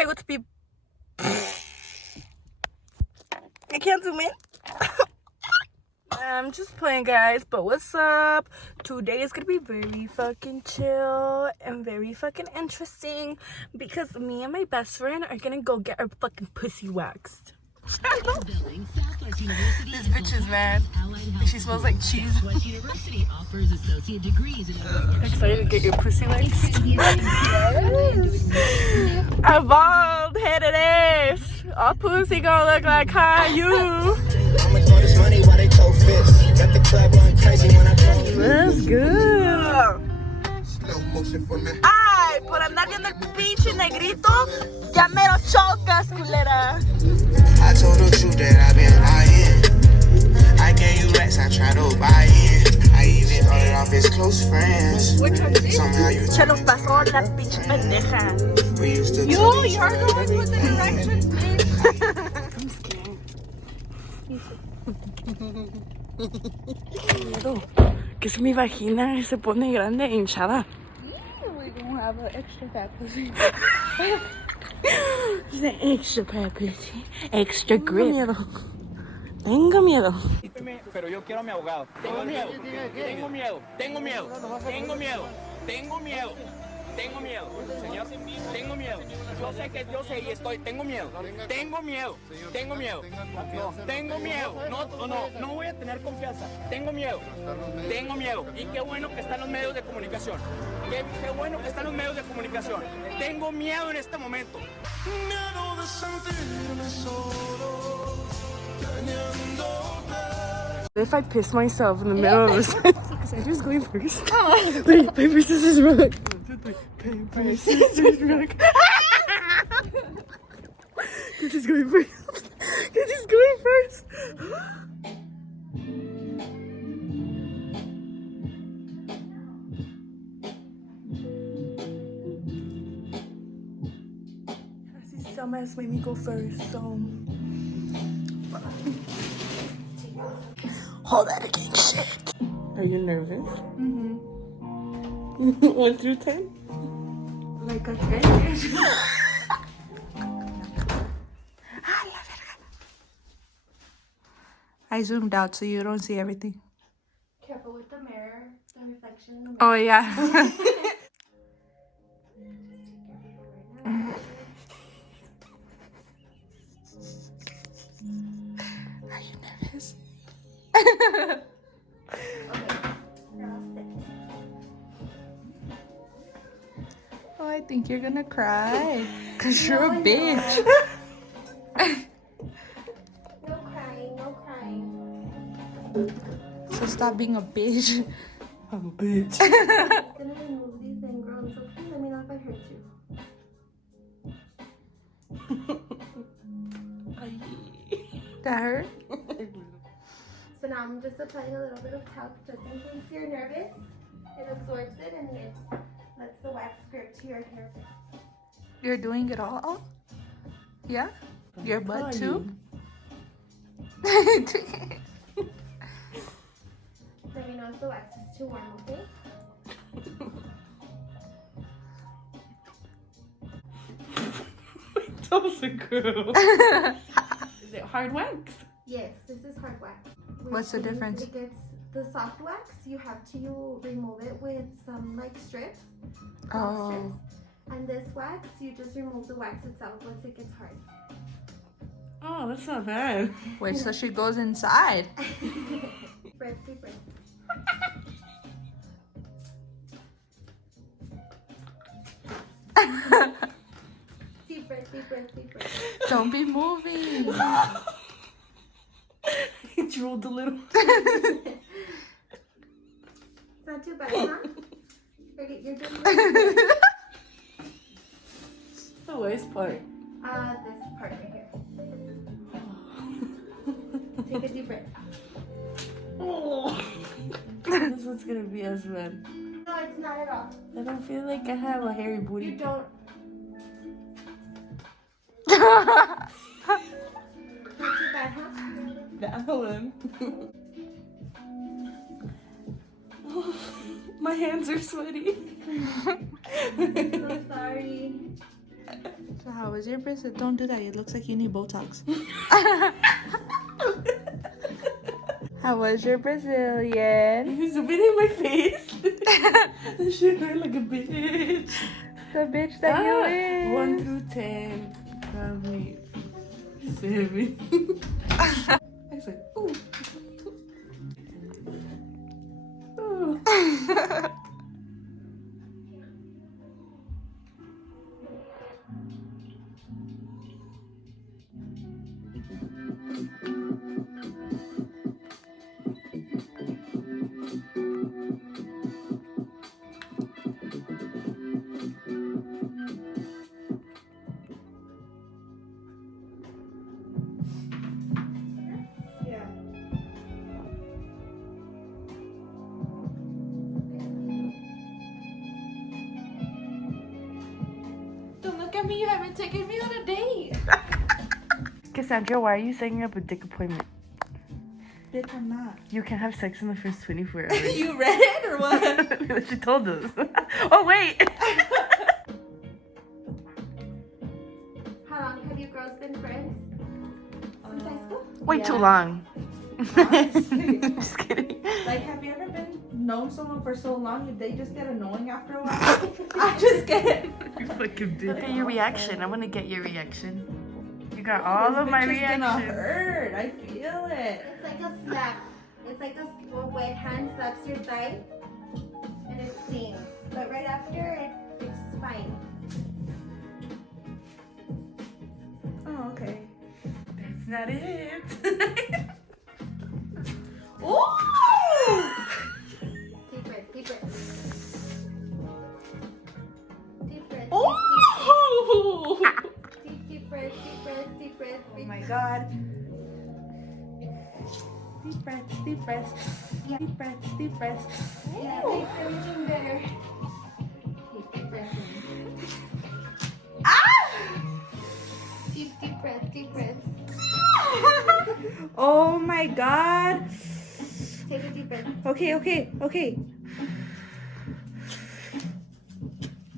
Hey, what's up? I can't zoom in. I'm just playing, guys, but what's up? Today is gonna be very fucking chill and very fucking interesting because me and my best friend are gonna go get our fucking pussy waxed. This bitch is mad. She smells like cheese. Excited to get your pussy waxed? A bald-headed ass. Our pussy gonna look like Caillou. That's good. Ay, por andar viendo el pinche negrito, ya mero chocas, culera. I told the truth that I've been lying. I gave you racks, I tried to buy in. I even ordered off his close friends. Somehow you Se los pasó la pinche pendeja. We used to You're the one with the directions, bitch. I'm scared. Que si mi vagina se pone grande e hinchada. We don't have an extra fat pussy. Es de extra fat pussy. Extra grip. Tengo miedo. Pero yo quiero a mi abogado. Tengo miedo. Tengo miedo. Tengo miedo. Tengo miedo. Tengo miedo. Tengo miedo. Señor, tengo miedo. Yo sé y estoy. Tengo miedo. Tengo miedo. Tengo miedo. No, tengo miedo. No voy a tener confianza. Tengo miedo. Tengo miedo. Y qué bueno que están los medios de comunicación. Qué bueno que están los medios de comunicación. Tengo miedo en este momento. Miedo de sentirme solo. If I piss myself in the middle of this, because I'm just going first. Wait, paper, scissors, rock. Paper, scissors, rock. This is going first. This is going first. These dumbass made me go first, so. Hold that again, shit. Are you nervous? Mm-hmm. 1 through 10? Like a 10. I zoomed out so you don't see everything. Careful with the mirror, the reflection in the mirror. Oh, yeah. Are you nervous? Oh, I think you're gonna cry. Cause you're a bitch. No crying, no crying. So stop being a bitch. I'm a bitch. I'm gonna remove these ingrowns, okay? Let me know if I hurt you. That hurt? So now I'm just applying a little bit of talc just in case you're nervous. It absorbs it and it lets the wax grip to your hair. You're doing it all? Yeah? Your butt too? Let me know if the wax is too warm, okay? Those are girl. Is it hard wax? Yes, this is hard wax. What's the Which means difference? It gets the soft wax. You have to remove it with some like strips. Oh. Strips. And this wax, you just remove the wax itself once it gets hard. Oh, that's not bad. Wait, so she goes inside. Breath, deep breath. Deep breath, deep breath, deep breath. Don't be moving. He drooled a little. It's not too bad, huh? You're doing good. What's the worst part? This part right here. Take a deep breath. Oh. This one's gonna be as bad. No, it's not at all. I don't feel like I have a hairy You booty. don't. That Not too bad, huh? one. My hands are sweaty. So sorry. So how was your Brazil? Don't do that. It looks like you need Botox. How was your Brazilian? He's zooming in my face. That shit hurt like a bitch. The bitch that you is. 1 through 10. Probably 7. I was like, ooh. Ooh. Don't look at me. You haven't taken me on a date. Cassandra, why are you setting up a dick appointment? Bitch, I'm not. You can have sex in the first 24 hours. You read it or what? She told us. Oh, wait. How long have you girls been friends? Since high school? Way too Yeah. long. Honestly. Just kidding. Like, have you ever been known someone for so long they just get annoying after a while? I'm just kidding. You fucking bitch. Look at your reaction. I want to get your reaction. You got all of my This bitch is gonna reaction. hurt. I feel it. It's like a slap. It's like a wet hand slaps your thigh and it stings. But right after, it's fine. Oh, okay. That's not it. Ooh! Deep breath, deep breath. Deep breath. Ooh! Deep breath, deep breath, deep breath. Oh my god. Deep breaths, deep breaths. Yeah. Deep breaths, deep breaths. Yeah, makes everything better. Deep, deep breath. Ah! Deep, deep breath, deep breath. Oh my god. Take a deep breath. Okay, okay, okay.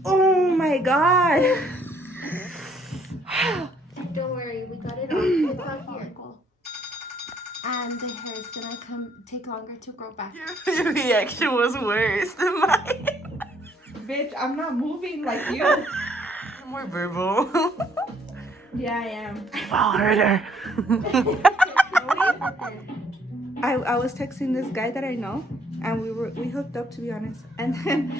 Oh my god. Don't worry, we got it all. It's all here. And the hair is gonna take longer to grow back. Your reaction was worse than mine. Bitch, I'm not moving like you. More verbal. Yeah, I am. I'll hurt her. I was texting this guy that I know, and we hooked up, to be honest. And then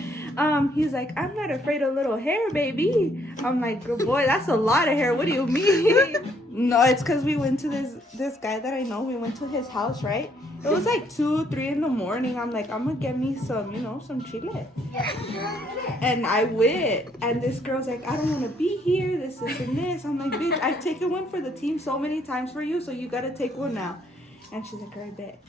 he's like, I'm not afraid of little hair, baby. I'm like, good boy, that's a lot of hair. What do you mean? No, it's because we went to this guy that I know. We went to his house, right? It was like 2, 3 in the morning. I'm like, I'm gonna get me some, some chile. And I went, and this girl's like, I don't want to be here, this, and this. I'm like, bitch, I've taken one for the team so many times for you, so you gotta take one now. And she's like, all right, bet.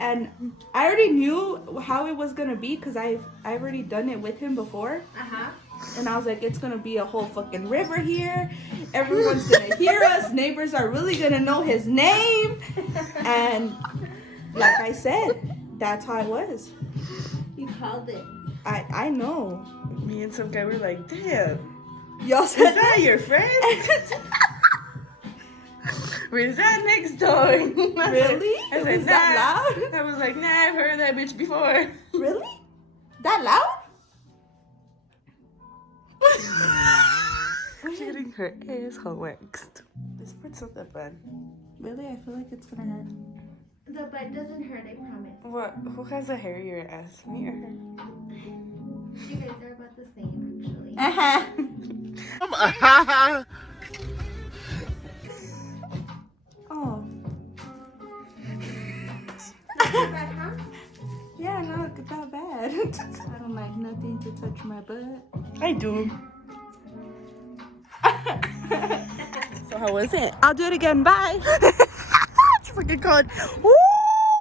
And I already knew how it was gonna be because I've already done it with him before. And I was like, it's gonna be a whole fucking river here. Everyone's gonna hear us. Neighbors are really gonna know his name. And like I said, that's how it was. You called it. I know. Me and some guy were like, damn. Y'all Is said that your friend? Where's that next door? Really? I said, Was that loud? I was like, nah, I've heard that bitch before. Really? That loud? She's getting her asshole waxed. This part's not that bad. Really? I feel like it's gonna hurt. The butt doesn't hurt, I promise. What? Who has a hairier ass? Me or her? You guys are about the same, actually. Oh. Not too bad, huh? Yeah, not bad. I don't like nothing to touch my butt. I do. So how was it? I'll do it again. Bye. It's fucking cold. Woo!